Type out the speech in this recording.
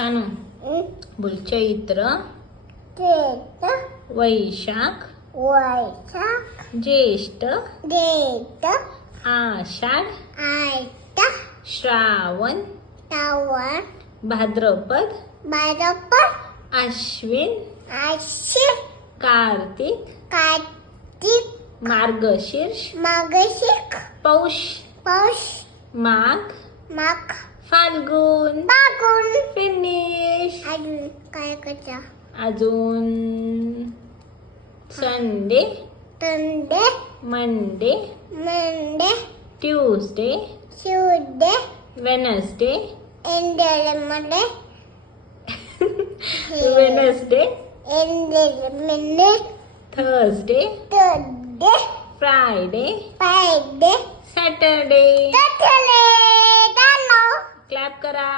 सानू बोल चैत्र वैशाख ज्येष्ठ आषाढ श्रावण भाद्रपद अश्विन कार्तिक मार्गशीर्ष पौष माघ फाल्गुन फिनिश अजून Sunday Monday Tuesday Wednesday Thursday Friday Saturday clap करा.